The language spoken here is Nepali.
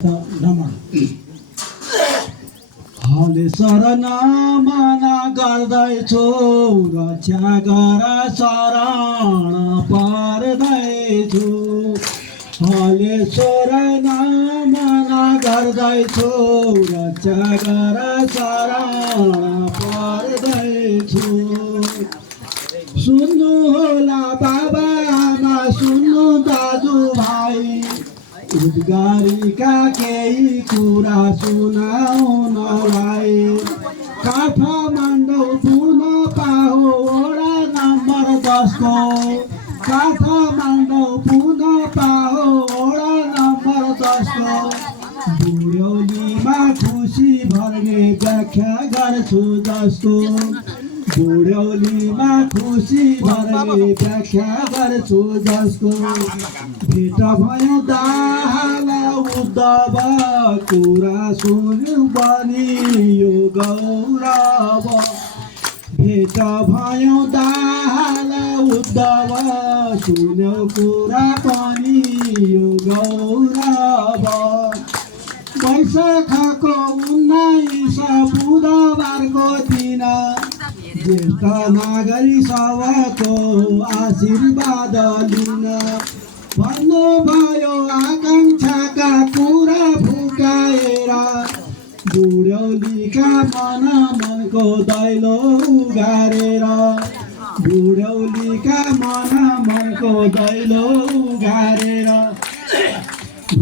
रमण हले शरण मना गर्दैछु रक्षा गर शरण पर्दैछु हले शरण मना गर्दैछु रक्षा गर शरण पर्दैछु सुन्नु होला बाबा आमा सुन्नु दाजु भाइ उद्गारीका केही कुरा सुनाउनलाई काठमाडौँ पुनः पाहो वडा नम्बर 10 को काठमाडौँ पुनः पाहो वडा नम्बर 10 को बुढ्यौलीमा खुसी भर्ने व्याख्या गर्छु जस्तो बुढ्यौलीमा खुसी भर्ने व्याख्या गर्छु जसको भेट भयो दाहाल उद्धव कुरा सुन्यौ बनियो गौरव भेट भयो दाहाल उद्धव सुन्यौ कुरा बनियो गौरव वैशाखको 19 बुधबारको दिन ज्येष्ठ नागरिक सभाको आशीर्वाद लिन भन्नुभयो आकाङ्क्षाका कुरा फुकाएर बुढ्यौलीका मनको दैलो उगारेर बुढ्यौलीका मनको दैलो उगारेर